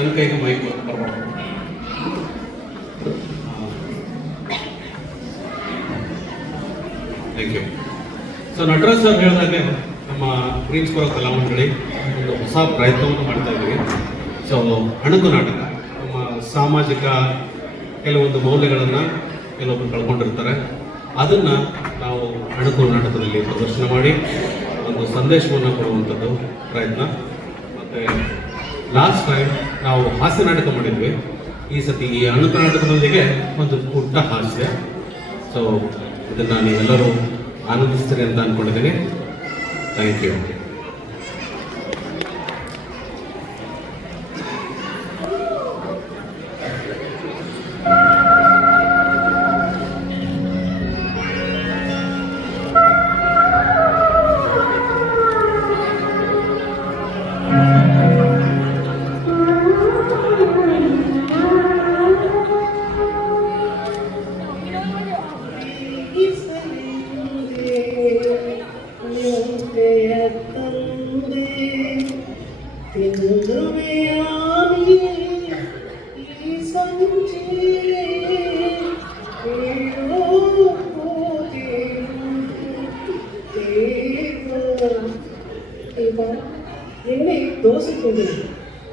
ನನ್ನ ಕೈಗೆ ಮೈಕ್ ಬರ್ಬೋದು. Thank you. So Nataraj sir ಹೇಳಿದಾಗೆ ನಮ್ಮ ಪ್ರೀತಿಸ್ಕೊರೋ ಕಲಾವಂತಳಿ ಒಂದು ಹೊಸ ಪ್ರಯತ್ನವನ್ನು ಮಾಡ್ತಾ ಇದ್ದೀವಿ. ಸೊ ಅಣಕು ನಾಟಕ ನಮ್ಮ ಸಾಮಾಜಿಕ ಕೆಲವೊಂದು ಮೌಲ್ಯಗಳನ್ನು ಕೆಲವೊಬ್ಬರು ಕಳ್ಕೊಂಡಿರ್ತಾರೆ, ಅದನ್ನು ನಾವು ಅಣಕು ನಾಟಕದಲ್ಲಿ ಪ್ರದರ್ಶನ ಮಾಡಿ ಒಂದು ಸಂದೇಶವನ್ನು ಕೊಡುವಂಥದ್ದು ಪ್ರಯತ್ನ. ಮತ್ತು ಲಾಸ್ಟ್ ಟೈಮ್ ನಾವು ಹಾಸ್ಯ ನಾಟಕ ಮಾಡಿದ್ವಿ. ಈ ಸತಿ ಈ ಅಣಕು ನಾಟಕದೊಂದಿಗೆ ಒಂದು ಪುಟ್ಟ ಹಾಸ್ಯ. ಸೊ ಇದನ್ನು ನೀವೆಲ್ಲರೂ ಆನಂದಿಸ್ತೀರಿ ಅಂತ ಅಂದ್ಕೊಂಡಿದ್ದೀನಿ. Thank you. ಎಣ್ಣೆ ದೋಸೆ ತಿಂದಿರಿ,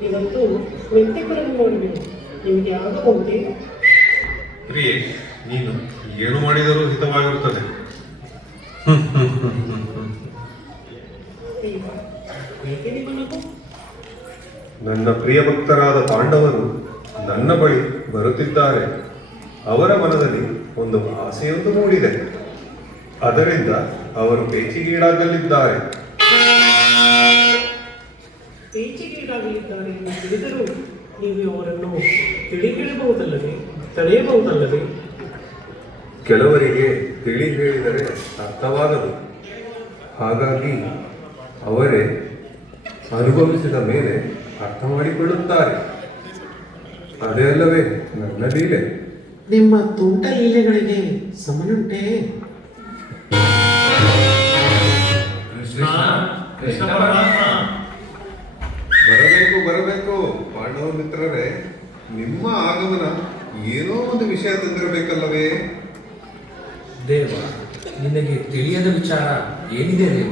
ಇವತ್ತು ಮೆಂತೆಕರನ್ನು ನೋಡಿದೆ. ನಿಮಗೆ ಆಗಬಹುದೇ? ಪ್ರಿಯೆ, ನೀನು ಏನು ಮಾಡಿದರೂ ಹಿತವಾಗಿರುತ್ತದೆ. ನನ್ನ ಪ್ರಿಯ ಭಕ್ತರಾದ ಪಾಂಡವರು ನನ್ನ ಬಳಿ ಬರುತ್ತಿದ್ದಾರೆ. ಅವರ ಮನದಲ್ಲಿ ಒಂದು ಆಸೆಯೊಂದು ಮೂಡಿದೆ. ಅದರಿಂದ ಅವರು ಬೇಚಿಗೀಡಾಗಲಿದ್ದಾರೆ. ಬೇಚಿಗೀಡಾಗಲಿದ್ದಾರೆ ಎಂದು ತಿಳಿದರೂ ನೀವು ಅವರನ್ನು ತಿಳಿ ಹೇಳಬಹುದಲ್ಲವೇ, ತಡೆಯಬಹುದಲ್ಲವೇ? ಕೆಲವರಿಗೆ ತಿಳಿ ಹೇಳಿದರೆ ಅರ್ಥವಾಗದು. ಹಾಗಾಗಿ ಅವರೇ ಅನುಭವಿಸಿದ ಮೇಲೆ ಅರ್ಥ ಮಾಡಿಕೊಳ್ಳುತ್ತಾರೆ. ಅದೇ ಅಲ್ಲವೇ ನನ್ನ ಲೀಲೆ. ನಿಮ್ಮ ತುಂಟ ಲೀಲೆಗಳಿಗೆ ಸಮನುಂಟೆ? ಬರಬೇಕು ಬರಬೇಕು ಪಾಂಡವ ಮಿತ್ರರೇ, ನಿಮ್ಮ ಆಗಮನ ಏನೋ ಒಂದು ವಿಷಯ ತಂದಿರಬೇಕಲ್ಲವೇ? ದೇವ, ನಿನಗೆ ತಿಳಿಯದ ವಿಚಾರ ಏನಿದೆ ದೇವ?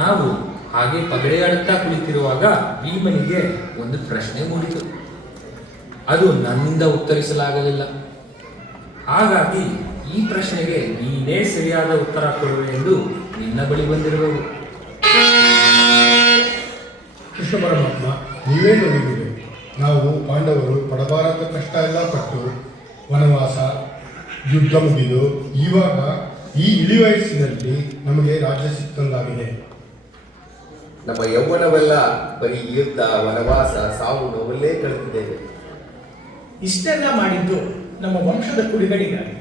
ನಾವು ಹಾಗೆ ಪಗಡೆಯಾಡುತ್ತಾ ಕುಳಿತಿರುವಾಗ ಭೀಮನಿಗೆ ಒಂದು ಪ್ರಶ್ನೆ ಮೂಡಿತು. ಅದು ನನ್ನಿಂದ ಉತ್ತರಿಸಲಾಗಲಿಲ್ಲ. ಹಾಗಾಗಿ ಈ ಪ್ರಶ್ನೆಗೆ ನೀನೇ ಸರಿಯಾದ ಉತ್ತರ ಕೊಡುವೆ ಎಂದು ನಿನ್ನ ಬಳಿ ಬಂದಿರುವೆವು. ಕೃಷ್ಣ ಪರಮಾತ್ಮ, ನೀವೇ ನೋಡಿದ್ದೀರಿ. ನಾವು ಪಾಂಡವರು ಪಡಬಾರದ ಕಷ್ಟ ಎಲ್ಲ ಪಟ್ಟು ವನವಾಸ, ಯುದ್ಧ ಮುಗಿದು ಇವಾಗ ಈ ಇಳಿ ವಯಸ್ಸಿನಲ್ಲಿ ನಮಗೆ ರಾಜ್ಯ ಸಿಕ್ಕಂಗಾಗಿದೆ. ನಮ್ಮ ಯೌವನವೆಲ್ಲ ಬರೀ ಯುದ್ಧ, ವನವಾಸ, ಸಾವು ನೋವಲ್ಲೇ ಕಳೆದಿದ್ದೇವೆ. ಇಷ್ಟೆಲ್ಲ ಮಾಡಿದ್ದು ನಮ್ಮ ವಂಶದ ಕುಡಿಗಳಿಗಾಗಿ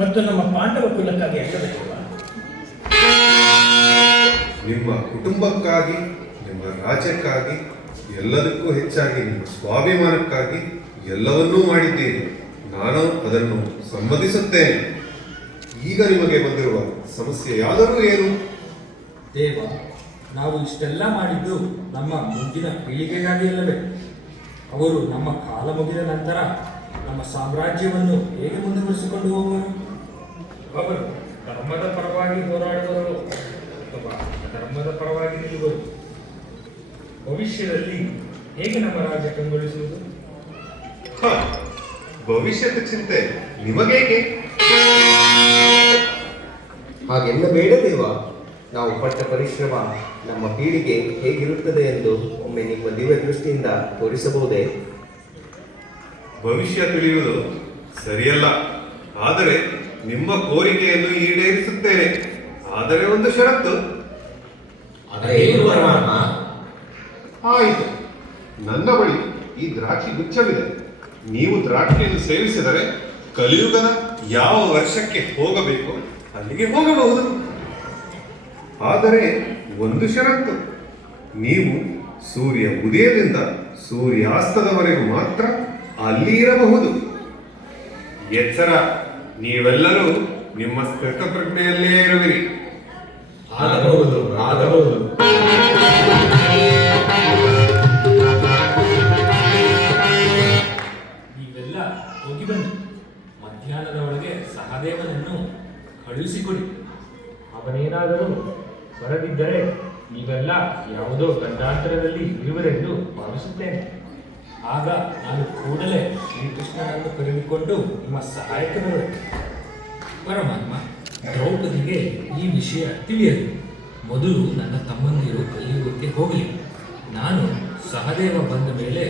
ಮತ್ತು ನಮ್ಮ ಪಾಂಡವ ಕುಲಕ್ಕಾಗಿ ಅಲ್ಲವೇ? ನಿಮ್ಮ ಕುಟುಂಬಕ್ಕಾಗಿ, ನಿಮ್ಮ ರಾಜ್ಯಕ್ಕಾಗಿ, ಎಲ್ಲದಕ್ಕೂ ಹೆಚ್ಚಾಗಿ ನಿಮ್ಮ ಸ್ವಾಭಿಮಾನಕ್ಕಾಗಿ ಎಲ್ಲವನ್ನೂ ಮಾಡಿದ್ದೀರಿ. ನಾನು ಅದನ್ನು ಸಮ್ಮತಿಸುತ್ತೇನೆ. ಈಗ ನಿಮಗೆ ಬಂದಿರುವ ಸಮಸ್ಯೆ ಯಾದರೂ ಏನು? ದೇವ, ನಾವು ಇಷ್ಟೆಲ್ಲ ಮಾಡಿದ್ದು ನಮ್ಮ ಮುಂದಿನ ಪೀಳಿಗೆಗಾಗಿ ಅಲ್ಲವೇ? ಅವರು ನಮ್ಮ ಕಾಲ ಮುಗಿದ ನಂತರ ನಮ್ಮ ಸಾಮ್ರಾಜ್ಯವನ್ನು ಹೇಗೆ ಮುಂದುವರಿಸಿಕೊಂಡು ಹೋಗುವರು? ಅವರು ಧರ್ಮದ ಪರವಾಗಿ ಹೋರಾಡುವರು ಅಥವಾ ಧರ್ಮದ ಪರವಾಗಿ ನಿಲ್ಲುವರು? ಭವಿಷ್ಯದಲ್ಲಿ ಹೇಗೆ ನಮ್ಮ ರಾಜ್ಯ ಕಂಗೊಳಿಸುವುದು? ಭವಿಷ್ಯದ ಚಿಂತೆ ನಿಮಗೇಕೆ? ಹಾಗೆನ್ನಬೇಡ ದೇವ. ನಾವು ಪಟ್ಟ ಪರಿಶ್ರಮ ನಮ್ಮ ಪೀಳಿಗೆ ಹೇಗಿರುತ್ತದೆ ಎಂದು ಒಮ್ಮೆ ನಿಮ್ಮ ದಿವ್ಯ ದೃಷ್ಟಿಯಿಂದ ತೋರಿಸಬಹುದೇ? ಭವಿಷ್ಯ ತಿಳಿಯುವುದು ಸರಿಯಲ್ಲ, ಆದರೆ ನಿಮ್ಮ ಕೋರಿಕೆಯನ್ನು ಈಡೇರಿಸುತ್ತೇನೆ. ಆದರೆ ಒಂದು ಷರತ್ತು. ಆಯಿತು, ನನ್ನ ಬಳಿ ಈ ದ್ರಾಕ್ಷಿ ಗುಚ್ಛವಿದೆ. ನೀವು ದ್ರಾಕ್ಷಿಯನ್ನು ಸೇವಿಸಿದರೆ ಕಲಿಯುಗನ ಯಾವ ವರ್ಷಕ್ಕೆ ಹೋಗಬೇಕು ಅಲ್ಲಿಗೆ ಹೋಗಬಹುದು. ಆದರೆ ಒಂದು ಷರತ್ತು, ನೀವು ಸೂರ್ಯ ಉದಯದಿಂದ ಸೂರ್ಯಾಸ್ತದವರೆಗೂ ಮಾತ್ರ ಅಲ್ಲಿ ಇರಬಹುದು. ಎಚ್ಚರ, ನೀವೆಲ್ಲರೂ ನಿಮ್ಮ ಸ್ಥಿತಪ್ರಜ್ಞೆಯಲ್ಲೇ ಇರುವಿರಿ. ಆಗಬಹುದು ಆಗಬಹುದು. ಕಳುಹಿಸಿಕೊಡಿ. ಅವನೇನಾದರೂ ಬರದಿದ್ದರೆ ನೀವೆಲ್ಲ ಯಾವುದೋ ಗಂಡಾಂತರದಲ್ಲಿ ಇರುವರೆಂದು ಭಾವಿಸುತ್ತೇನೆ. ಆಗ ನಾನು ಕೂಡಲೇ ಶ್ರೀಕೃಷ್ಣನನ್ನು ಕರೆದುಕೊಂಡು ನಿಮ್ಮ ಸಹಾಯಕ್ಕೆ ಬರುವೆ. ಪರಮಾತ್ಮ, ದ್ರೌಪದಿಗೆ ಈ ವಿಷಯ ತಿಳಿಯದು. ಮೊದಲು ನನ್ನ ತಮ್ಮಂದಿರು ಕಲಿಯುಗಕ್ಕೆ ಹೋಗಲಿ. ನಾನು ಸಹದೇವ ಬಂದ ಮೇಲೆ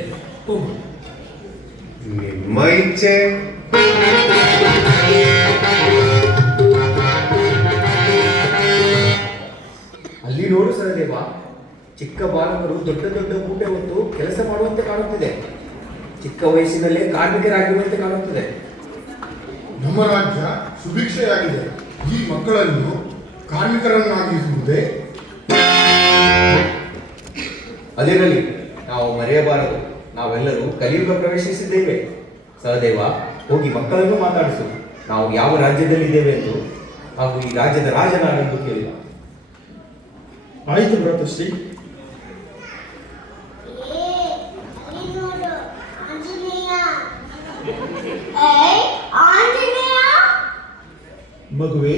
ಹೋಗುವೆ. ನಿಮ್ಮ ಇಚ್ಛೆ. ಅಲ್ಲಿ ನೋಡು ಸಹದೇವ, ಚಿಕ್ಕ ಬಾಲಕರು ದೊಡ್ಡ ದೊಡ್ಡ ಮೂಟೆ ಹೊತ್ತು ಕೆಲಸ ಮಾಡುವಂತೆ ಕಾಣುತ್ತಿದೆ. ಚಿಕ್ಕ ವಯಸ್ಸಿನಲ್ಲೇ ಕಾರ್ಮಿಕರಾಗಿರುವಂತೆ ಕಾಣುತ್ತದೆ. ನಮ್ಮ ರಾಜ್ಯ ಸುಭಿಕ್ಷೆಯಾಗಿದೆ. ಈ ಮಕ್ಕಳನ್ನು ಕಾರ್ಮಿಕರನ್ನಾಗಿಸುವುದೇ? ಅದಿರಲಿ, ನಾವು ಮರೆಯಬಾರದು. ನಾವೆಲ್ಲರೂ ಕಲಿಯುಗ ಪ್ರವೇಶಿಸಿದ್ದೇವೆ. ಸಹದೇವ, ಹೋಗಿ ಮಕ್ಕಳನ್ನು ಮಾತಾಡಿಸು. ನಾವು ಯಾವ ರಾಜ್ಯದಲ್ಲಿದ್ದೇವೆ ಎಂದು ಹಾಗೂ ಈ ರಾಜ್ಯದ ರಾಜನಾರೆಂದು ಕೇಳಿ. ಆಯಿತು ಭ್ರಾತೃಶ್ರೀ. ಮಗುವೆ,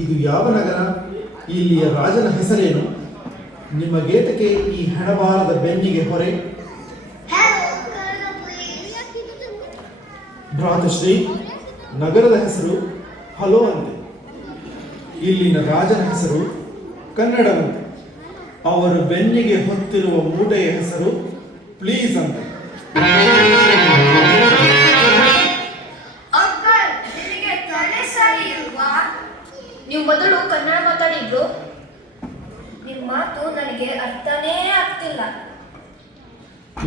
ಇದು ಯಾವ ನಗರ? ಇಲ್ಲಿಯ ರಾಜನ ಹೆಸರೇನು? ನಿಮ್ಮ ಗೇತಕ್ಕೆ ಈ ಹಣಬಾರದ ಬೆನ್ನಿಗೆ ಹೊರೆ? ಭ್ರಾತೃಶ್ರೀ, ನಗರದ ಹೆಸರು ಹಲೋ ಅಂತೆ. ಇಲ್ಲಿನ ರಾಜನ ಹೆಸರು ಕನ್ನಡವಂತೆ. ಅವರು ಬೆನ್ನಿಗೆ ಹೊತ್ತಿರುವ ಮೂಟೆಯ ಹೆಸರು ಪ್ಲೀಸ್ ಅಂತೆ. ನೀವು ಮೊದಲು ಕನ್ನಡ ಮಾತಾಡಿದ್ರು. ನಿಮ್ಮ ಮಾತು ನನಗೆ ಅರ್ಥನೇ ಆಗ್ತಿಲ್ಲ.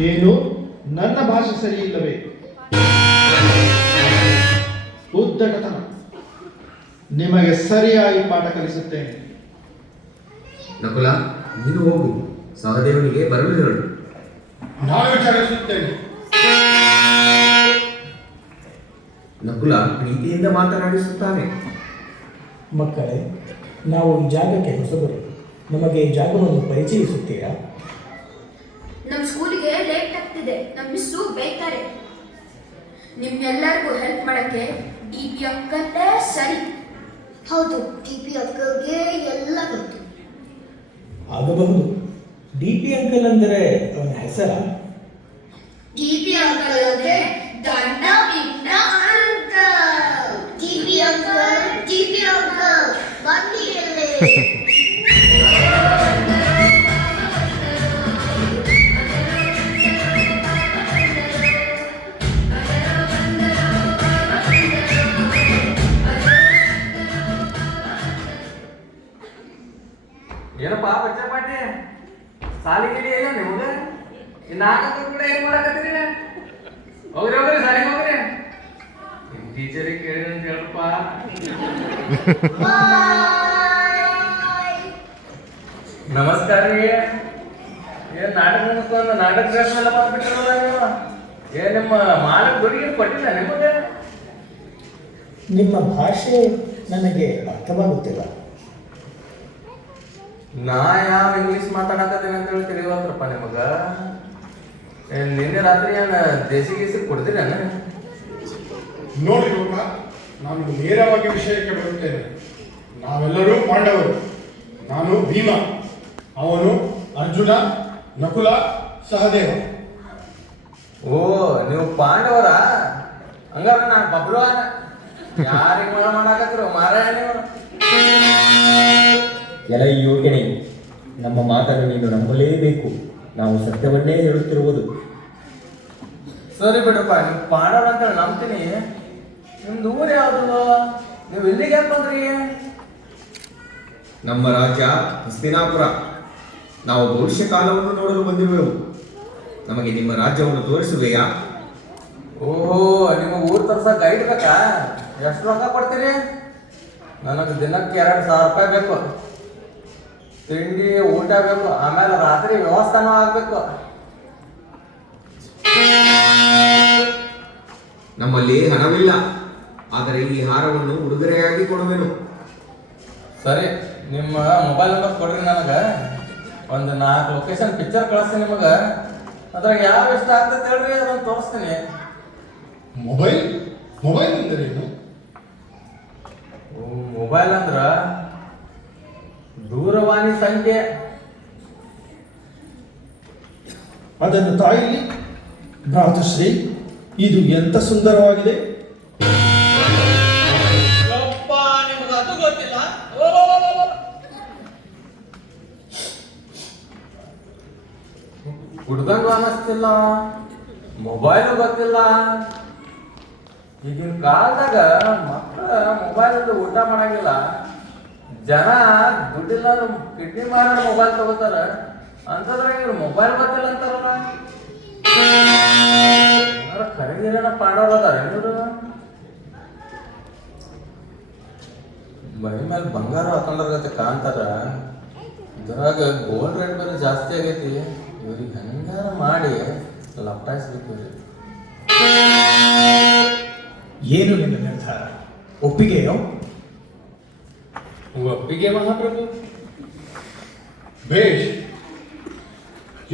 ಏನು, ನನ್ನ ಭಾಷೆ ಸರಿ ಇಲ್ಲವೇ? ಉದ್ದಟತನ. ನಿಮಗೆ ಸರಿಯಾಗಿ ಪಾಠ ಕಲಿಸುತ್ತೇನೆ. ನಕುಲ, ನೀನು ಹೋಗು. ಸಹದೇವನಿಗೆ ಬರಲು ಹೇಳು. ನಾನು ವಿಚಾರಿಸುತ್ತೇನೆ. ನಕುಲ ಪ್ರೀತಿಯಿಂದ ಮಾತನಾಡಿಸುತ್ತಾನೆ. ಮಕ್ಕಳೇ, ನಾವು ಈ ಜಾಗಕ್ಕೆ ಹೊಸಬರು. ನಮಗೆ ಈ ಜಾಗವನ್ನು ಪರಿಚಯಿಸುತ್ತೀರಾ? ನಮ್ಮ ಸ್ಕೂಲಿಗೆ ಲೇಟ್ ಆಗ್ತಿದೆ. ನಮ್ಮ ಮಿಸ್ಸು ಬೈತಾರೆ. ನಿಮ್ಮೆಲ್ಲರಿಗೂ ಹೆಲ್ಪ್ ಮಾಡಕ್ಕೆ DP ಅಂಕಲ್ಲೇ ಸರಿ. ಹೌದು, DP ಅಂಕಲ್ಗೆ ಎಲ್ಲ ಗೊತ್ತು. ಆಗಬಹುದು. DP ಅಂಕಲ್ ಅಂದರೆ ಅವನ ಹೆಸರ? DP ಅಂಕಲ್ ಅಂದ್ರೆ ದಂಡ ಬಿಂಡ ಅಂಕಲ್. DP ಅಂಕಲ್ ಬನ್ನಿ ಇಲ್ಲಿ. ಏನಪ್ಪ ಬಚ್ಚ ಪಾಟಿ ಸಾಲಿಗಿಲಿ ಇಲ್ಲ ನಿಮಗೆ ನಾಟಕ ಕೂಡ ಏನ್ ಮಾಡಕತ್ತೀರಿ? ಹೋಗ್ರಿ ಹೋಗ್ರಿ ಸಾಲಿಗೆ ಹೋಗ್ರಿ. ಟೀಚರಿಗೆ ಕೇಳಿ ಅಂತ ಹೇಳಪ್ಪ. ನಮಸ್ಕಾರ ರೀ. ಏನ್ ನಾಟಕ ಮುಗಿಸ್ಕೊಂಡು ನಾಟಕ ಡ್ರೆಸ್ ಎಲ್ಲ ಬಂದ್ಬಿಟ್ಟಿರಲ್ಲ ನೀವು. ಏನ್ ನಿಮ್ಮ ಮಾಲಕ್ ದುಡ್ಡಿಗೆ ಕೊಟ್ಟಿಲ್ಲ ನಿಮಗೆ? ನಿಮ್ಮ ಭಾಷೆ ನನಗೆ ಅರ್ಥವಾಗುತ್ತಿಲ್ಲ. ನಾ ಯಾವ ಇಂಗ್ಲೀಷ್ ಮಾತಾಡಕತ್ತೀನಿ ಅಂತ ಹೇಳಿ ತಿಳಿವಲ್ರಪ್ಪ ನಿಮಗ? ನಿನ್ನೆ ರಾತ್ರಿ ಏನ ದೇಸಿ ಗೀಸಿ ಕುಡ್ದಿರೇನ? ನೋಡಿ ಲೋಕ, ನಾನು ನೇರವಾಗಿ ವಿಷಯಕ್ಕೆ ಬರುತ್ತೇನೆ. ನಾವೆಲ್ಲರೂ ಪಾಂಡವರು. ನಾನು ಭೀಮ, ಅವನು ಅರ್ಜುನ, ನಕುಲ, ಸಹದೇವ. ಓ, ನೀವು ಪಾಂಡವರ? ಹಂಗಾರ ನಾನು ಬಬ್ರುವಾನ. ಯಾರಿಗೆ ಮಾಡಾಕತ್ರು ಮಾರಾಯ ನೀವು? ಎಲ ಯೋಗ್ಯನೇ, ನಮ್ಮ ಮಾತನ್ನು ನೀನು ನಂಬಲೇಬೇಕು. ನಾವು ಸತ್ಯವನ್ನೇ ಹೇಳುತ್ತಿರುವುದು. ಸರಿ ಬಿಡಪ್ಪ, ನೀವು ಪಾಂಡವ್ರ ಅಂತ ನಂಬ್ತೀನಿ. ನಿಮ್ದು ಊರು ಯಾವುದು? ನೀವು ಇಲ್ಲಿಗೆ ಯಾಕೆ ಬಂದ್ರಿ? ನಮ್ಮ ರಾಜ್ಯ ಹಸ್ತಿನಾಪುರ. ನಾವು ಭವಿಷ್ಯ ಕಾಲವನ್ನು ನೋಡಲು ಬಂದಿರುವೆವು. ನಮಗೆ ನಿಮ್ಮ ರಾಜ್ಯವನ್ನು ತೋರಿಸುವೆಯಾ? ಓಹೋ, ನಿಮ್ಮ ಊರು ತರ್ಸ ಗೈಡ್ ಬೇಕಾ? ಎಷ್ಟು ರೊಕ್ಕ ಕೊಡ್ತೀರಿ? ನನಗೆ ದಿನಕ್ಕೆ 2,000 ರೂಪಾಯಿ ಬೇಕು. ತಿಂಡಿ ಊಟ ಬೇಕು, ಆಮೇಲೆ ರಾತ್ರಿ ವ್ಯವಸ್ಥಾನೂ ಆಗ್ಬೇಕು. ನಮ್ಮಲ್ಲಿ ಹಣವಿಲ್ಲ, ಆದರೆ ಈ ಹಾರವನ್ನು ಉಡುಗೊರೆಯಾಗಿ ಕೊಡುವೆನು. ಸರಿ, ನಿಮ್ಮ ಮೊಬೈಲ್ ನಂಬರ್ ಕೊಡ್ರಿ. ನನಗೆ ಒಂದು 4 ಲೊಕೇಶನ್ ಪಿಕ್ಚರ್ ಕಳಿಸ್ತೀನಿ ನಿಮಗೆ. ಅದ್ರಾಗ ಯಾವ ಇಷ್ಟ ಆಗ್ತದೆ ಹೇಳ್ರಿ, ಅದನ್ನು ತೋರಿಸ್ತೀನಿ. ಮೊಬೈಲ್ ಮೊಬೈಲ್ ಎಂದರೇನು? ಓ, ಮೊಬೈಲ್ ಅಂದ್ರ ದೂರವಾಣಿ ಸಂಖ್ಯೆ. ಅದನ್ನು ತಾಯಿಲಿ ಭ್ರಾತೃಶ್ರೀ, ಇದು ಎಂತ ಸುಂದರವಾಗಿದೆ. ನಿಮ್ಗೆ ಅದು ಗೊತ್ತಿಲ್ಲ? ಹುಡ್ಗಂಗೂ ಅನ್ನಿಸ್ತಿಲ್ಲ, ಮೊಬೈಲು ಗೊತ್ತಿಲ್ಲ. ಈಗಿನ ಕಾಲದಾಗ ಮಕ್ಕಳ ಮೊಬೈಲ್ ಊಟ ಮಾಡಂಗಿಲ್ಲ. ಜನ ದುಡ್ಡಿಲ್ಲ ಕಿಡ್ನಿ ಮಾರಾಟ ಮೊಬೈಲ್ ತಗೋತಾರ. ಅಂತಂದ್ರೆ ಇವ್ರು ಮೊಬೈಲ್ ಗೊತ್ತಿಲ್ಲ ಅಂತಾರಲ್ಲ. ಖರೀದಿನ ಪಾಡೋರದಾರ ಇವರು. ಮೈ ಮೇಲೆ ಬಂಗಾರ ಹಾಕೊಂಡ್ರ ಕಾಣ್ತಾರ. ಇದ್ರಾಗ ಗೋಲ್ಡ್ ರೇಟ್ ಬೇರೆ ಜಾಸ್ತಿ ಆಗೈತಿ. ಇವ್ರಿಗೆ ಹೆಂಗಾರ ಮಾಡಿ ಲಪ್ಟಾಯಿಸ್ಬೇಕು. ಏನು ನಿನ್ನ ನಿರ್ಧಾರ? ಒಪ್ಪಿಗೆಯೋ? ಒಪ್ಪಿಗೆ ಮಹಾಪ್ರಭು. ಬೇಷ್.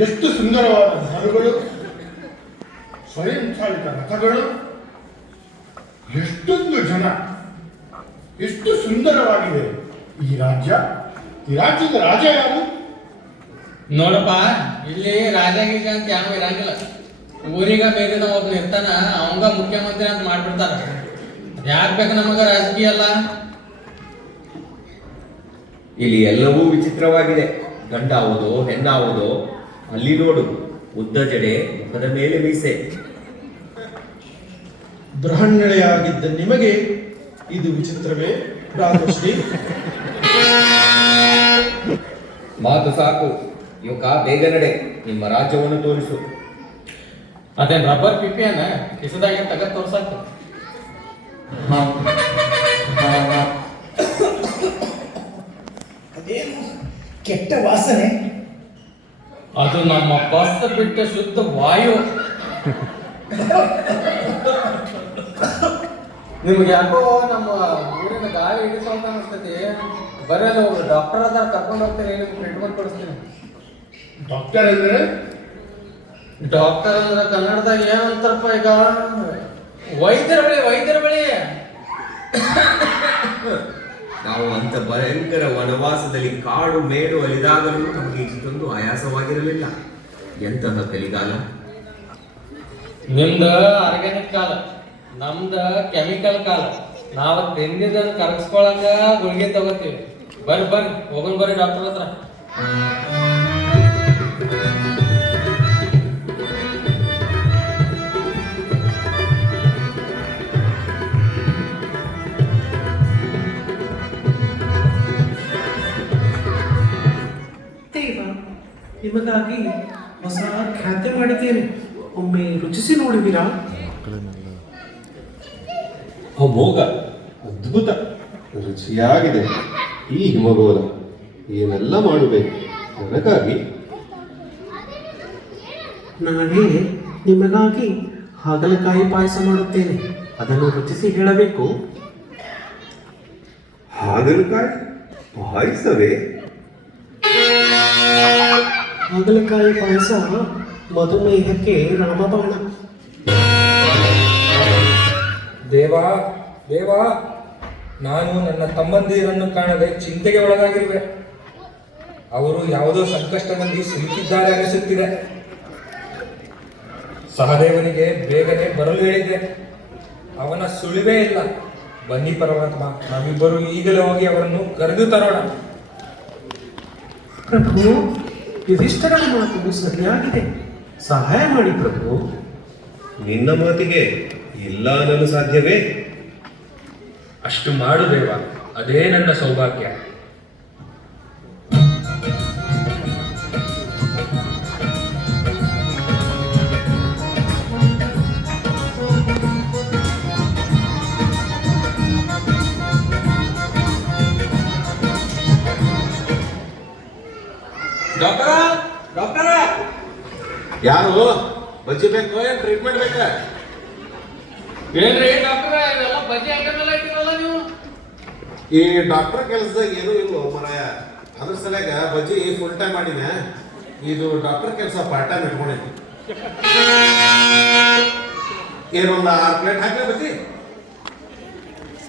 ಎಷ್ಟು ಸುಂದರವಾದ ಮರಗಳು, ಸ್ವಯಂ ಚಾಲಿತ ರಥಗಳು, ಎಷ್ಟೊಂದು ಜನ, ಎಷ್ಟು ಸುಂದರವಾಗಿದೆ ಈ ರಾಜ್ಯ. ಈ ರಾಜ್ಯದ ರಾಜ ಯಾರು? ನೋಡಪ್ಪ, ಇಲ್ಲಿ ರಾಜ ಗೀಜ ಅಂತ ಯಾವ ಇರಂಗಿಲ್ಲ. ಊರಿಗ ಬೇರೆದ ಒಬ್ನ ಇರ್ತಾನ, ಅವಂಗ ಮುಖ್ಯಮಂತ್ರಿ ಅಂತ ಮಾಡ್ಬಿಡ್ತಾರ. ಯಾಕೆ ಬೇಕು ನಮಗ ರಾಜಕೀಯ ಅಲ್ಲ? ಇಲ್ಲಿ ಎಲ್ಲವೂ ವಿಚಿತ್ರವಾಗಿದೆ. ಗಂಡಾವುದೋ ಹೆಣ್ಣಾವುದೋ ಅಲ್ಲಿ ನೋಡು, ಉದ್ದ ಜಡೆ, ಮುಖದ ಮೇಲೆ ಮೀಸೆ. ಬೃಹನ್ನಳೆಯಾಗಿದ್ದ ನಿಮಗೆ ಇದು ವಿಚಿತ್ರವೇ ಭ್ರಾತೃಶ್ರೀ? ಮಾತು ಸಾಕು ಯುವಕ, ಬೇಗ ನಡೆ, ನಿಮ್ಮ ರಾಜ್ಯವನ್ನು ತೋರಿಸು. ಅದೇನ್ ರಬ್ಬರ್ ಪಿಪಿಯನ್ನ ಕಿಸದಾಗಿ ತಗದ್ ತೋರ್ಸಾಕ? ಅದೇನು ಕೆಟ್ಟ ವಾಸನೆ? ಅದು ನಮ್ಮ ಬಸ್ ಬಿಟ್ಟ ಶುದ್ಧ ವಾಯು. ನಿಮ್ಗೆ ಯಾಕೋ ನಮ್ಮ ಊರಿನ ಗಾಳಿ ಹಿಡಿಸೋಂತ ಅನಿಸ್ತೈತಿ. ಬರಲ್ಲ, ಒಬ್ರು ಡಾಕ್ಟರ್ ಅದಾರ, ಕರ್ಕೊಂಡು ಹೋಗ್ತೀನಿ, ನಿಮ್ಗೆ ಟ್ರೀಟ್ಮೆಂಟ್ ಕೊಡಿಸ್ತೀನಿ. ಡಾಕ್ಟರ್ ಅಂದ್ರೆ? ಡಾಕ್ಟರ್ ಅಂದ್ರೆ ಕನ್ನಡದಾಗ ಏನಂತಾರಪ್ಪ ಈಗ? ವೈದ್ಯರ ಬಳಿ. ನಾವು ಅಂತ ಭಯಂಕರ ವನವಾಸದಲ್ಲಿ ಕಾಡು ಮೇಡು ಅಲಿದಾಗಲೂ ನಮಗೆ ಇಷ್ಟೊಂದು ಆಯಾಸವಾಗಿರಲಿಲ್ಲ. ಎಂತಹ ಕಲಿಗಾಲ! ನಿಮ್ದ ಆರ್ಗ್ಯಾನಿಕ್ ಕಾಲ, ನಮ್ದ ಕೆಮಿಕಲ್ ಕಾಲ. ನಾವು ತಿಂದಿದ್ದನ್ನು ಕರಗಿಸ್ಕೊಳಕ ಗುಳಿಗೆ ತಗೋತೀವಿ. ಬರ್ರಿ ಹೋಗೋಣ, ಬರ್ರಿ ಡಾಕ್ಟರ್ ಹತ್ರ. ದೇವ, ನಿಮಗಾಗಿ ಹೊಸ ಖಾತೆ ಮಾಡಿದ್ದೇನೆ, ಒಮ್ಮೆ ರುಚಿಸಿ ನೋಡುವಿರಾ? ಅಮೋಘ, ಅದ್ಭುತ, ರುಚಿಯಾಗಿದೆ. ಈ ಹಿಮಗೋಲ ಏನೆಲ್ಲ ಮಾಡಬೇಕು ನನಗಾಗಿ? ನಾನೇ ನಿಮಗಾಗಿ ಹಾಗಲಕಾಯಿ ಪಾಯಸ ಮಾಡುತ್ತೇನೆ, ಅದನ್ನು ರುಚಿಸಿ ಹೇಳಬೇಕು. ಹಾಗಲಕಾಯಿ ಪಾಯಸವೇ? ಹಾಗಲಕಾಯಿ ಪಾಯಸ ಮಧುಮೇಹಕ್ಕೆ ರಾಮಬಾಣ. ದೇವಾ, ನಾನು ನನ್ನ ತಮ್ಮಂದಿರನ್ನು ಕಾಣದೆ ಚಿಂತೆಗೆ ಒಳಗಾಗಿರುವೆ. ಅವರು ಯಾವುದೋ ಸಂಕಷ್ಟದಲ್ಲಿ ಸಿಲುಕಿದ್ದಾರೆ ಅನಿಸುತ್ತಿದೆ. ಸಹದೇವನಿಗೆ ಬೇಗನೆ ಬರಲು ಹೇಳಿದೆ, ಅವನ ಸುಳಿವೇ ಇಲ್ಲ. ಬನ್ನಿ ಪರಮಾತ್ಮ, ನಾವಿಬ್ಬರು ಈಗಲೇ ಹೋಗಿ ಅವರನ್ನು ಕರೆದು ತರೋಣ. ಪ್ರಭು, ಯುಧಿಷ್ಠಿರನ ಮಾತು ಸರಿಯಾಗಿದೆ, ಸಹಾಯ ಮಾಡಿ ಪ್ರಭು. ನಿನ್ನ ಮಾತಿಗೆ ಇಲ್ಲ ಅನ್ನಲು ಸಾಧ್ಯವೇ? ಅಷ್ಟು ಮಾಡು ದೇವ, ಅದೇ ನನ್ನ ಸೌಭಾಗ್ಯ. ಡಾಕ್ಟರ, ಯಾರು? ಬಜ್ಜಿ ಬೇಕು, ಏನ್ ಟ್ರೀಟ್ಮೆಂಟ್ ಬೇಕಾ? ಏನ್ರಿ ಡಾಕ್ಟರ್, ಇವೆಲ್ಲ ಬಜ್ಜಿ ಹಾಕಲ್ಲ ಇಟ್ಟಿರಲ್ಲ ನೀವು? ಈ ಡಾಕ್ಟರ್ ಕೆಲಸದಾಗ ಏನೂ ಇಲ್ಲ ಮರಾಯ. ಅದ್ರ ಸಲಗ ಬಜ್ಜಿ ಫುಲ್ ಟೈಮ್ ಮಾಡಿನ, ಇದು ಡಾಕ್ಟರ್ ಕೆಲಸ ಪಾರ್ಟ್ ಟೈಮ್ ಇಟ್ಕೊಂಡೈತಿ. ಏನೊಂದು 6 ಪ್ಲೇಟ್ ಹಾಕಿ ಬಜ್ಜಿ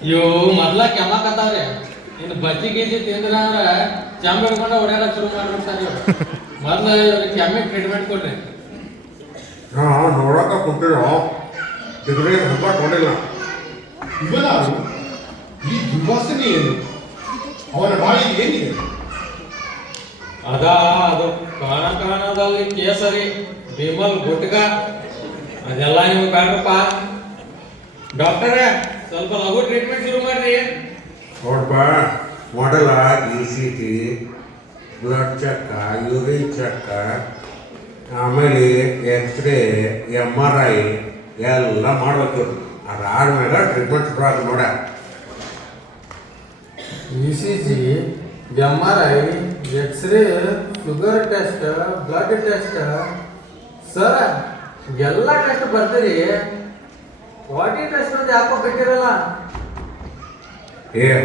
ಇವು ಮೊದ್ಲ ಕೆಮ್ಮಕತ್ತಾವ್ರಿ ಇನ್ನು ಬಜ್ಜಿ ಗಿಜ್ಜಿ ತಿಂದ್ರ ಅಂದ್ರ ಕೆಮ್ಮ ಹಿಡ್ಕೊಂಡ ಹೊಡ್ಯಾಡಕ್ ಶುರು ಮಾಡ್ಬಿಡ್ತಾರ ಇವ್ರು ಮೊದ್ಲು ಇವ್ರಿಗೆ ಕೆಮ್ಮಿಗೆ ಟ್ರೀಟ್ಮೆಂಟ್ ಕೊಡ್ರಿ. ನೋಡಕ ಕುಂತಿರೋ ಡಿಗ್ರಿ ಹಬ್ಬ ನೋಡಿಲ್ಲ. ಇವನಾರು ಈ ದುರ್ವಾಸನೆ ಏನು? ಅವನ ಬಾಯಿಗೆ ಏನಿದೆ? ಅದು ಕಾಣದಲ್ಲಿ ಕೇಸರಿ ಬಿಮಲ್ ಗುಟ್ಕ ಅದೆಲ್ಲ ನಿಮ್ಗೆ ಬೇಡ್ರಪ್ಪ. ಡಾಕ್ಟರೇ ಸ್ವಲ್ಪ ಲಘು ಟ್ರೀಟ್ಮೆಂಟ್ ಶುರು ಮಾಡ್ರಿ. ನೋಡ್ಪ ಮೊದಲ ECG, blood check, urine check, ಆಮೇಲೆ ಎಕ್ಸ್ರೇ, MRI ಎಲ್ಲ ಮಾಡ್ಬೇಕು. ಅದಾದ್ಮೇಲೆ ಟ್ರೀಟ್ಮೆಂಟ್ ಶುರು ಆಗ ನೋಡ. ECG, MRI, x ray, sugar test, blood test, sir ಎಲ್ಲ ಟೆಸ್ಟ್ ಬರ್ತೀರಿ. ಬಾಡಿ ಟೆಸ್ಟ್ ಅಂತ ಯಾಕೋ ಬಿಟ್ಟಿರಲ್ಲ?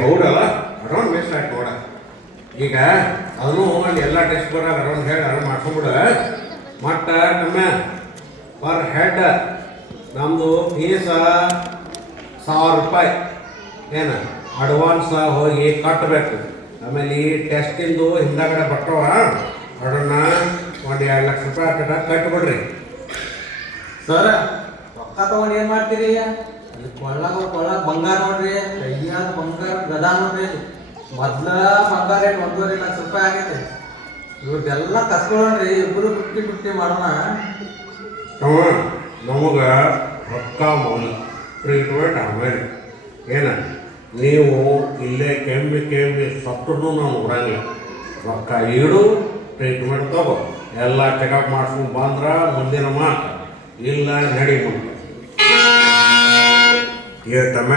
ಹೌದಲ್ಲ, ಅರೌಂಡ್ ವೇಸ್ಟ್ ಆಯ್ತು ನೋಡ. ಈಗ ಅದನ್ನು ಎಲ್ಲ ಟೆಸ್ಟ್ ಬರೋದು ಅರೌಂಡ್ ಹೇಳಿ ಅರೌಂಡ್ ಮಾಡ್ಕೊಂಡ್ಬಿಡ. ಮತ್ತು ನಮ್ಮ ಪರ್ ಹೆಡ್ ನಮ್ಮದು ಫೀಸ 1000 ರೂಪಾಯಿ ಏನು ಅಡ್ವಾನ್ಸ್ ಹೋಗಿ ಕಟ್ಟಬೇಕು. ಆಮೇಲೆ ಈ ಟೆಸ್ಟಿಂದು ಹಿಂದಗಡೆ ಬರ್ತವ ಅದನ್ನು ಒಂದು 2 ಲಕ್ಷ ರೂಪಾಯಿ ಕಟ್ಬಿಡ್ರಿ. ಸರ್ ರೊಕ್ಕ ತಗೊಂಡು ಏನು ಮಾಡ್ತೀರಿ? ಅಲ್ಲಿ ಕೊಳ್ಳಾಗ ಬಂಗಾರ ನೋಡ್ರಿ, ಕೈಯಾದ ಬಂಗಾರ ಗದ ನೋಡ್ರಿ. ಮೊದ್ಲ ಬಂಗಾರ ರೇಟ್ 1.5 ಲಕ್ಷ ರೂಪಾಯಿ ಆಗೈತೆ. ಇವ್ರದ್ದೆಲ್ಲ ಕಸ್ಕೊಳ್ಳೋಣ್ರಿ, ಇಬ್ಬರು 50-50 ಮಾಡೋಣ. ನಮಗೆ ರೊಕ್ಕ ಮೌಲ್ಯ ಟ್ರೀಟ್ಮೆಂಟ್ ಆಮೇಲೆ ಏನ ನೀವು ಇಲ್ಲೇ ಕೆಮ್ಮಿ ಸತ್ತರೂ ನಾವು ನೋಡಂಗಿಲ್ಲ. ರೊಕ್ಕ ಇಡು, ಟ್ರೀಟ್ಮೆಂಟ್ ತಗೋ, ಎಲ್ಲ ಚೆಕಪ್ ಮಾಡ್ಸ್ಕೊಂಡು ಬಂದ್ರೆ ಮುಂದಿನ ಮಾತು, ಇಲ್ಲ ನಡಿ ಮುಂದೆ. ತಮ್ಮ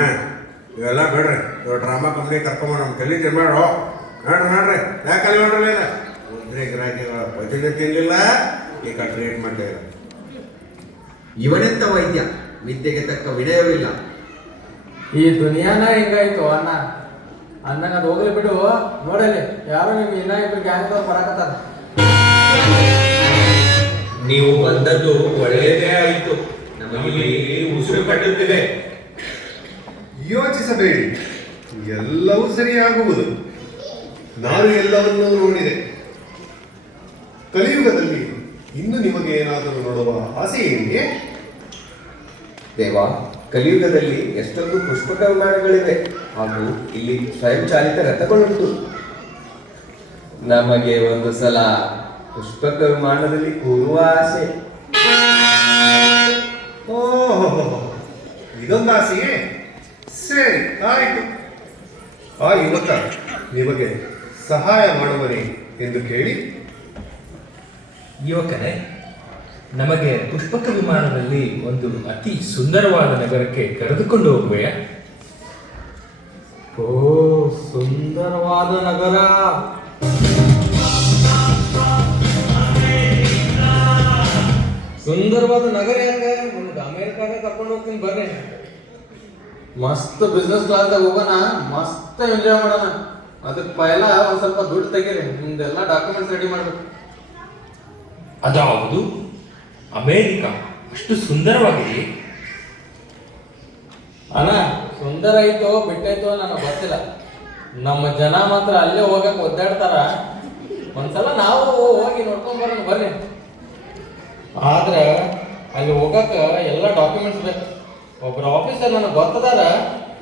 ಇವೆಲ್ಲ ಬೇಡ್ರಿ, ಇವಾಗ ಡ್ರಾಮಾ ಕಂಪ್ನಿ ಕರ್ಕೊಂಬ ನಮ್ಮ ತಲೆ ತಿನ್ಬೇಡೋ. ನೋಡ್ರಿ ಯಾಕೆ ಅಲ್ಲಿ ನೋಡ್ರಲ್ಲ ಉದ್ರಿ ಗಿರಾಕಿ ಭಜನೆ ತಿನ್ನಲಿಲ್ಲ, ಈಗ ಟ್ರೀಟ್ಮೆಂಟ್ ಇಲ್ಲ. ಇವನೆಂತ ವೈದ್ಯ, ವಿದ್ಯೆಗೆ ತಕ್ಕ ವಿನಯವಿಲ್ಲ. ಈ ದುನಿಯಾನ ಹಿಂಗಾಯ್ತು ಅಣ್ಣ ಅಂದಂಗ ಅದು ಹೋಗ್ಲಿ ಬಿಡು. ನೋಡಲಿ ಯಾರು ನಿಮ್ ಇನ್ನ ಇಬ್ರು ಗ್ಯಾಂಗ್ದವ್ರು ಬರಾಕತ್ತಾರ. ನೀವು ಬಂದದ್ದು ಒಳ್ಳೆಯದೇ ಆಯಿತು. ನಮಗೆ ಉಸಿರು ಕಟ್ಟುತ್ತಿದೆ. ಯೋಚಿಸಬೇಡಿ, ಎಲ್ಲವೂ ಸರಿಯಾಗುವುದು. ನಾನು ಎಲ್ಲವನ್ನೂ ನೋಡಿದೆ. ಕಲಿಯುಗದಲ್ಲಿ ಇನ್ನು ನಿಮಗೆ ಏನಾದರೂ ನೋಡುವ ಆಸೆ ಏನಿದೆ? ದೇವ, ಕಲಿಯುಗದಲ್ಲಿ ಎಷ್ಟೊಂದು ಪುಷ್ಪಕ ವಿಮಾನಗಳಿವೆ ಹಾಗೂ ಇಲ್ಲಿ ಸ್ವಯಂಚಾಲಿತ ರಥಗಳುಂಟು. ನಮಗೆ ಒಂದು ಸಲ ಪುಷ್ಪಕ ವಿಮಾನದಲ್ಲಿ ಕೂರುವ ಆಸೆ. ಓಹೋ, ಇದೊಂದು ಆಸೆಯೇ? ಸರಿ ಆಯಿತು. ಆ ಯುವಕ ನಿಮಗೆ ಸಹಾಯ ಮಾಡುವನೇ ಎಂದು ಕೇಳಿ. ಯುವಕರೇ, ನಮಗೆ ಪುಷ್ಪಕ ವಿಮಾನದಲ್ಲಿ ಒಂದು ಅತಿ ಸುಂದರವಾದ ನಗರಕ್ಕೆ ಕರೆದುಕೊಂಡು ಹೋಗುವೆಯಾ? ಓ, ಸುಂದರವಾದ ನಗರ. ಸುಂದರವಾದ ನಗರ ಹೆಂಗ? ನಿಮ್ಗೆ ಅಮೇರಿಕಾಗ ಕರ್ಕೊಂಡು ಹೋಗ್ತೀನಿ ಬರ್ರಿ. ಮಸ್ತ್ ಬಿಸ್ನೆಸ್ ಕ್ಲಾಸ್ದಾಗ ಹೋಗೋಣ, ಮಸ್ತ್ ಎಂಜಾಯ್ ಮಾಡೋಣ. ಅದಕ್ಕೆ ಪೈಲ ಒಂದ್ ಸ್ವಲ್ಪ ದುಡ್ಡು ತೆಗೀರಿ, ನಿಮ್ದೆಲ್ಲ ಡಾಕ್ಯುಮೆಂಟ್ಸ್ ರೆಡಿ ಮಾಡ್ಬೇಕು. ಅದಾವುದು ಅಮೇರಿಕಾ ಅಷ್ಟು ಸುಂದರವಾಗಿದೆ? ಅಣ್ಣ, ಸುಂದರ ಐತೋ ಬಿಟ್ಟೈತೋ ನನಗೆ ಗೊತ್ತಿಲ್ಲ. ನಮ್ಮ ಜನ ಮಾತ್ರ ಅಲ್ಲೇ ಹೋಗಕ್ಕೆ ಒದ್ದಾಡ್ತಾರ. ಒಂದ್ಸಲ ನಾವು ಹೋಗಿ ನೋಡ್ಕೊಂಡ್ ಬರೋಣ ಬರ್ರಿ. ಆದ್ರೆ ಅಲ್ಲಿ ಹೋಗಕ್ಕೆ ಎಲ್ಲ ಡಾಕ್ಯುಮೆಂಟ್ಸ್ ಬೇಕು. ಒಬ್ಬರ ಆಫೀಸರ್ ನನಗೆ ಗೊತ್ತದಾರ,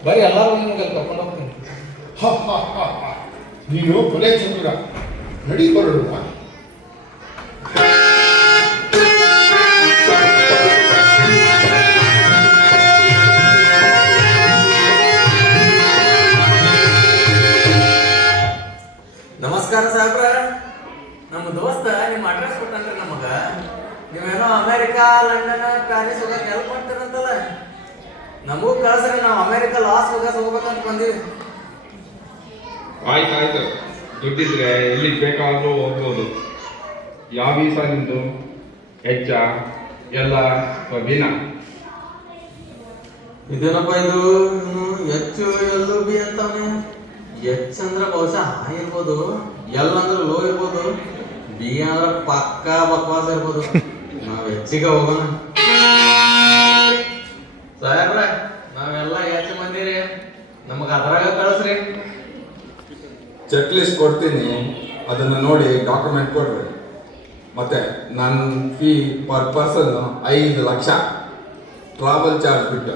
ಬರೀ ಎಲ್ಲರೂ ನಿಮ್ಗೆ ಅಲ್ಲಿ ಕರ್ಕೊಂಡು ಹೋಗ್ತೀನಿ. ನೀನು ಕೊಲೆ ಚಂದ್ರ, ನಡಿ ಬರೋಣ. ನಮಸ್ಕಾರ ಸಾಹೇಬ್ರ. ನಮ್ಮ ದೋಸ್ತ ನಿಮ್ಮ ಅಡ್ರೆಸ್ ಕೊಟ್ಟನ್ರಿ ನಮಗ. ನೀವೇನೋ ಅಮೇರಿಕಾ, ಲಂಡನ್, ಪ್ಯಾರಿಸ್ ಹೋಗಕ್ಕೆ ಹೆಲ್ಪ್ ಮಾಡ್ತೀರಂತಲ್ಲ. ನಮಗೂ ಕಳ್ಸ್ರಿ, ನಾವು ಅಮೇರಿಕಾ ಲಾಸ್ ವೇಗಾಸ್ ಹೋಗ್ಬೇಕಂತ ಬಂದೀವಿ. ಆಯ್ತು, ದುಡ್ಡಿದ್ರೆ ಎಲ್ಲಿಗೆ ಬೇಕಾದ್ರೂ ಹೋಗ್ಬೋದು. ಯಾವ ವೀಸಾ ನಿಂದು? ಹೆಚ್ಚ ಎಲ್ಲ ಬಿನ? ಇದೇನಪ್ಪ ಇದು ಹೆಚ್ಚು ಎಲ್ಲೂ ಬಿ ಅಂತವನೇ. ಎಚ್ ಅಂದ್ರೆ ಬಹುಶಃ ಹೈ ಇರ್ಬೋದು, ಎಲ್ ಅಂದ್ರೆ ಲೋ ಇರ್ಬೋದು, ಬಿ ಅಂದ್ರೆ ಪಕ್ಕಾ ಬಕ್ವಾಸ್ ಇರ್ಬೋದು. ನಾವ್ ಹೆಚ್ಚಿಗೆ ಹೋಗೋಣ. ಸಾಹೇಬ್ರ, ನಾವೆಲ್ಲ ಹೆಚ್ಚು ಮಂದಿರಿ. ಚೆಕ್ ಲಿಸ್ಟ್ ಕೊಡ್ತೀನಿ, ಅದನ್ನು ನೋಡಿ ಡಾಕ್ಯುಮೆಂಟ್ ಕೊಡ್ರಿ. ಮತ್ತು ನನ್ನ fee per person 5 lakh, travel charge ಬಿಟ್ಟು.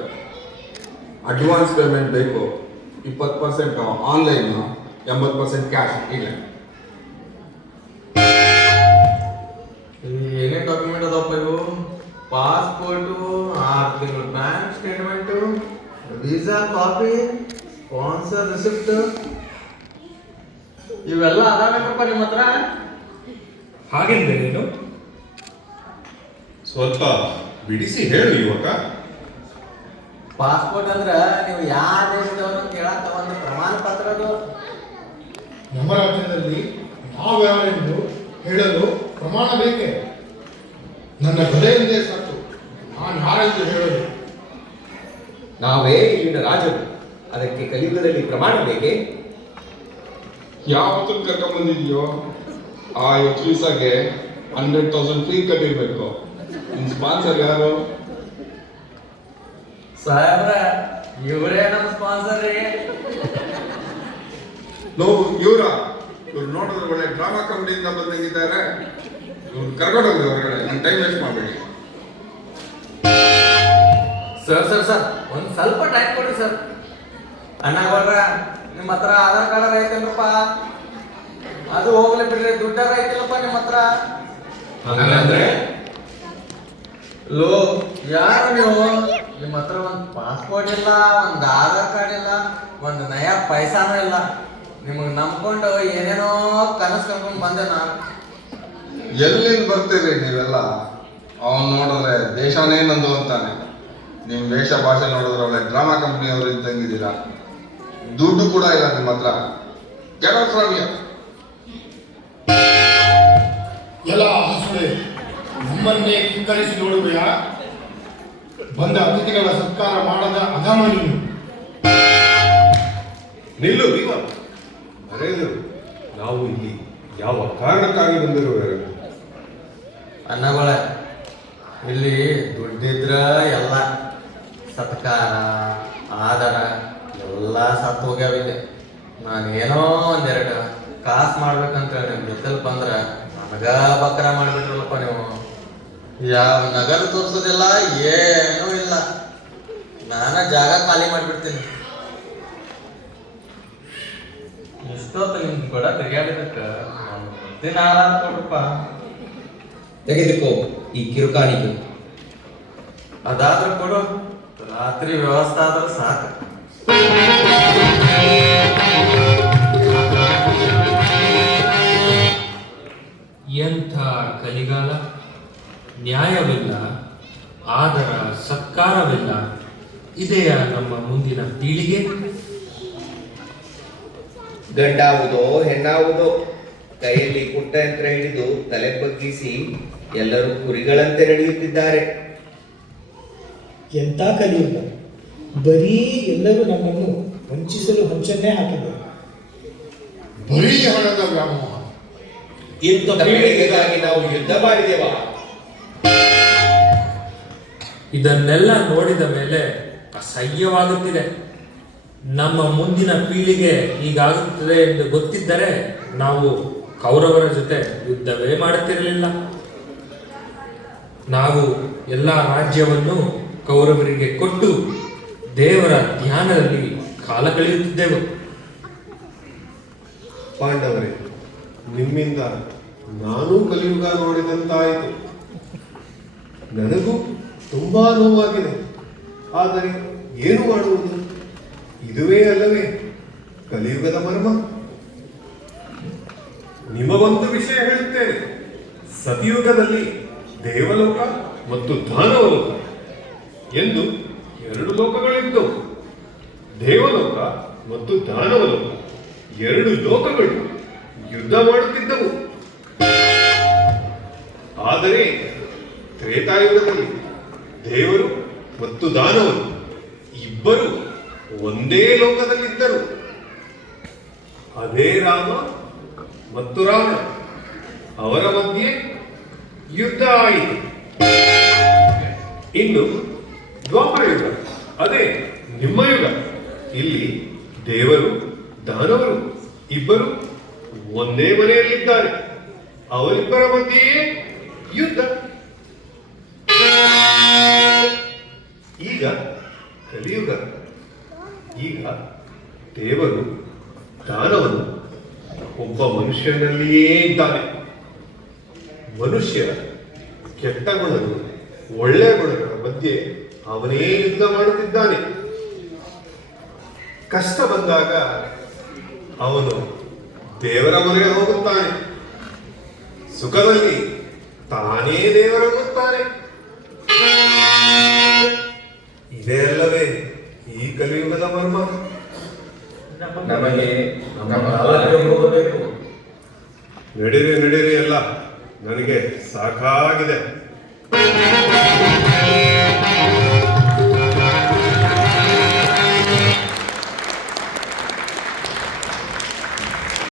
ಅಡ್ವಾನ್ಸ್ ಪೇಮೆಂಟ್ ಬೇಕು, 20% ಆನ್ಲೈನು, 80% ಕ್ಯಾಶ್. ಈಗ ಏನೇನು ಡಾಕ್ಯುಮೆಂಟ್ ಅದಾವಪ್ಪ ಇವು? ಪಾಸ್ಪೋರ್ಟು, 6 ತಿಂಗಳು bank statement, visa copy, sponsor receipt, ಇವೆಲ್ಲ ಅದಾವೇನಪ್ಪ ನಿಮ್ಮ ಹತ್ರ? ಹಾಗೆಂದೇನು? ಸ್ವಲ್ಪ ಬಿಡಿಸಿ ಹೇಳು ಯುವಕ. ಪಾಸ್ಪೋರ್ಟ್ ಅಂದ್ರೆ ನೀವು ಯಾವ ದೇಶದವರು ಕೇಳಕ್ಕ ಒಂದು ಪ್ರಮಾಣ ಪತ್ರ ಅದು. ನಮ್ಮ ರಾಜ್ಯದಲ್ಲಿ ನಾವು ಯಾರೆಂದು ಹೇಳಲು ಪ್ರಮಾಣ ಬೇಕೇ? ನನ್ನ ಗದೆಯಿಂದೇ ಸಾಕು ನಾನು ಯಾರೆಂದು ಹೇಳಲು. ನಾವೇ ಇಲ್ಲಿನ ರಾಜರು, ಅದಕ್ಕೆ ಕಲಿಯುಗದಲ್ಲಿ ಪ್ರಮಾಣ ಬೇಕೇ? ಯಾವತ್ತೂ ಕರ್ಕೊಂಬಂದಿದ್ಯೋ ಆ ವೀಸಾಗೆ 100,000 ಫೀ ಕಟ್ಟಿರ್ಬೇಕು. ನಿನ್ನ ಸ್ಪಾನ್ಸರ್ ಯಾರು? ಸಾಹೇಬ್ರ, ಇವರೇ ನಮ್ಮ ಸ್ಪಾನ್ಸರ್ ರೀ. ಇವ್ರು ನೋಡಿದ್ರೆ ಒಳ್ಳೆ ಡ್ರಾಮಾ ಕಂಪ್ನಿಯಿಂದ ಬಂದಂಗಿದ್ದಾರೆ. ಇವ್ರು ಕರ್ಕೊಂಡೋಗ್ರಿ ಹೊರಗಡೆ, ನನ್ನ ಟೈಮ್ ವೇಸ್ಟ್ ಮಾಡಬೇಡಿ. ಸರ್ ಒಂದು ಸ್ವಲ್ಪ ಟೈಮ್ ಕೊಡಿ ಸರ್. ಅಣ್ಣಗೌಡ್ರ, ನಿಮ್ಮ ಹತ್ರ ಆಧಾರ್ ಕಾರ್ಡ್ ಐತಲ್ರಪ್ಪ? ಅದು ಹೋಗ್ಲಿ ಬಿಡ್ರಿ, ದುಡ್ಡಾರ ಐತಿಲ್ಲಪ್ಪ ನಿಮ್ಮ ಹತ್ರ? ಹಂಗಂದ್ರೆ ಲೋ, ಯಾರು ನೀವು? ನಿಮ್ಮ ಹತ್ರ ಒಂದು ಪಾಸ್ಪೋರ್ಟ್ ಇಲ್ಲ, ಒಂದು ಆಧಾರ್ ಕಾರ್ಡ್ ಇಲ್ಲ, ಒಂದು ನಯಾ ಪೈಸಾನೂ ಇಲ್ಲ. ನಿಮಗೆ ನಂಬ್ಕೊಂಡು ಏನೇನೋ ಕನಸು ಕರ್ಕೊಂಡು ಬಂದೆ ನಾನು. ಎಲ್ಲಿಂದ ಬರ್ತೀರಿ ನೀವೆಲ್ಲ? ಅವನು ನೋಡಿದ್ರೆ ದೇಶವನ್ನೇ ನಂದು ಅಂತಾನೆ. ನಿಮ್ಮ ವೇಷ ಭಾಷೆ ನೋಡಿದ್ರೆ ಒಳ್ಳೆ ಡ್ರಾಮಾ ಕಂಪ್ನಿಯವರು ಇದ್ದಂಗಿದ್ದೀರಾ. ದುಡ್ಡು ಕೂಡ ಇಲ್ಲ ನಿಮ್ಮ ಹತ್ರ. Get out from here. ಎಲ್ಲ ಹಸುಳೆ, ನಮ್ಮನ್ನೇ ಕಿಂಕರಿಸಿ ನೋಡುವೆಯಾ? ಬಂದ ಅತಿಥಿಗಳ ಸತ್ಕಾರ ಮಾಡದ ಅಧಮ ನೀನು. ನಿಲ್ಲು ಭೀಮ, ಮರೆಯದರು ನಾವು ಇಲ್ಲಿ ಯಾವ ಕಾರಣಕ್ಕಾಗಿ ಬಂದಿರುವೆ? ಅನ್ನಗಳ ಇಲ್ಲಿ ದುಡ್ಡಿದ್ರ ಎಲ್ಲ ಸತ್ಕಾರ ಆದರ ಎಲ್ಲ ಸತ್ತು ಹೋಗ್ಯಾವಿದೆ. ನಾನೇನೋ ಒಂದೆರಡು ಕಾಸು ಮಾಡ್ಬೇಕಂತೇಳಿ ನಿಮ್ಮ ಜೊತೆಲಿ ಬಂದ್ರೆ ನನಗ ಬಕ್ರ ಮಾಡಿಬಿಟ್ರಲ್ಲಪ್ಪ ನೀವು. ಯಾವ ನಗರ ತೋರಿಸೋದಿಲ್ಲ, ಏನೂ ಇಲ್ಲ. ನಾನು ಜಾಗ ಖಾಲಿ ಮಾಡಿಬಿಡ್ತೀನಿ. ಇಷ್ಟೊತ್ತು ನಿಮ್ ಕೂಡ ತಿರುಗಾಡಿದಕ್ಕೆ ದಿನ ಆರಾಮ ಕೊಡ್ರಪ್ಪ. ತೆಗೆದುಕೋ ಈ ಕಿರುಕಾಣಿಕೆ. ಅದಾದ್ರೂ ಕೊಡು, ರಾತ್ರಿ ವ್ಯವಸ್ಥೆ ಆದ್ರೆ ಸಾಕು. ಎಂಥ ಕಲಿಗಾಲ! ನ್ಯಾಯವಿಲ್ಲ, ಆದರ ಸತ್ಕಾರವಿಲ್ಲ. ಇದೆಯಾ ನಮ್ಮ ಮುಂದಿನ ಪೀಳಿಗೆ? ಗಂಡಾವುದೋ ಹೆಣ್ಣಾವುದೋ ಕೈಯಲ್ಲಿ ಕುಟ್ಟ ಯಂತ್ರ ಹಿಡಿದು ತಲೆ ಬಗ್ಗಿಸಿ ಎಲ್ಲರೂ ಕುರಿಗಳಂತೆ ನಡೆಯುತ್ತಿದ್ದಾರೆ. ಎಂಥ ಕಲಿಯುಗ! ಬರೀ ಎಲ್ಲರೂ ನಮ್ಮನ್ನು ವಂಚಿಸಲು ಹೊಂಚನ್ನೇ ಹಾಕಿದ್ದಾರೆ. ಬರೀ ಹಣದ ವ್ಯಾಮೋಹ. ಇಂಥ ಪೀಳಿಗೆಗಾಗಿ ನಾವು ಯುದ್ಧ ಮಾಡಿದೆವ? ಇದನ್ನೆಲ್ಲ ನೋಡಿದ ಮೇಲೆ ಅಸಹ್ಯವಾಗುತ್ತಿದೆ. ನಮ್ಮ ಮುಂದಿನ ಪೀಳಿಗೆ ಹೀಗಾಗುತ್ತದೆ ಎಂದು ಗೊತ್ತಿದ್ದರೆ ನಾವು ಕೌರವರ ಜೊತೆ ಯುದ್ಧವೇ ಮಾಡುತ್ತಿರಲಿಲ್ಲ. ನಾವು ಎಲ್ಲ ರಾಜ್ಯವನ್ನು ಕೌರವರಿಗೆ ಕೊಟ್ಟು ದೇವರ ಧ್ಯಾನದಲ್ಲಿ ಕಾಲ ಕಳೆಯುತ್ತಿದ್ದೆವು. ಪಾಂಡವರೇ, ನಿಮ್ಮಿಂದ ನಾನೂ ಕಲಿಯುಗ ನೋಡಿದಂತಾಯಿತು. ನನಗೂ ತುಂಬಾ ನೋವಾಗಿದೆ. ಆದರೆ ಏನು ಮಾಡುವುದು? ಇದುವೇ ಅಲ್ಲವೇ ಕಲಿಯುಗದ ಮರ್ಮ. ನಿಮಗೊಂದು ವಿಷಯ ಹೇಳುತ್ತೇನೆ. ಸತಿಯುಗದಲ್ಲಿ ದೇವಲೋಕ ಮತ್ತು ದಾನವಲೋಕ ಎಂದು 2 ಲೋಕಗಳಿದ್ದವು. ದೇವಲೋಕ ಮತ್ತು ದಾನವಲೋಕ 2 ಲೋಕಗಳು ಯುದ್ಧ ಮಾಡುತ್ತಿದ್ದವು. ಆದರೆ ತ್ರೇತಾಯುಗದಲ್ಲಿ ದೇವರು ಮತ್ತು ದಾನವರು ಇಬ್ಬರು ಒಂದೇ ಲೋಕದಲ್ಲಿದ್ದರು. ಅದೇ ರಾಮ ಮತ್ತು ರಾವಣ. ಅವರ ಮಧ್ಯೆ ಯುದ್ಧ ಆಯಿತು. ಇನ್ನು ದ್ವಾಪರ ಯುಗ, ಅದೇ ನಿಮ್ಮ ಯುಗ. ಇಲ್ಲಿ ದೇವರು ದಾನವರು ಇಬ್ಬರು ಒಂದೇ ಮನೆಯಲ್ಲಿದ್ದಾರೆ. ಅವರಿಬ್ಬರ ಮಧ್ಯೆಯೇ ಯುದ್ಧ. ಈಗ ಕಲಿಯುಗ. ಈಗ ದೇವರು ದಾನವನು ಒಬ್ಬ ಮನುಷ್ಯನಲ್ಲಿಯೇ ಇದ್ದಾನೆ. ಮನುಷ್ಯ ಕೆಟ್ಟ ಗುಣಗಳು ಒಳ್ಳೆಯ ಗುಣಗಳ ಮಧ್ಯೆ ಅವನೇ ಯುದ್ಧ ಮಾಡುತ್ತಿದ್ದಾನೆ. ಕಷ್ಟ ಬಂದಾಗ ಅವನು ದೇವರ ಮೊರೆಗೆ ಹೋಗುತ್ತಾನೆ. ಸುಖದಲ್ಲಿ ತಾನೇ ದೇವರಾಗುತ್ತಾನೆ. ಇದೇ ಅಲ್ಲವೇ ಈ ಕಲಿಯುಗದ ಮರ್ಮ. ನಮಗೆ ನಮ್ಮ ಕಾಲಕ್ಕೆ ಹೋಗಬೇಕು. ನಡೀರಿ ಎಲ್ಲ, ನನಗೆ ಸಾಕಾಗಿದೆ.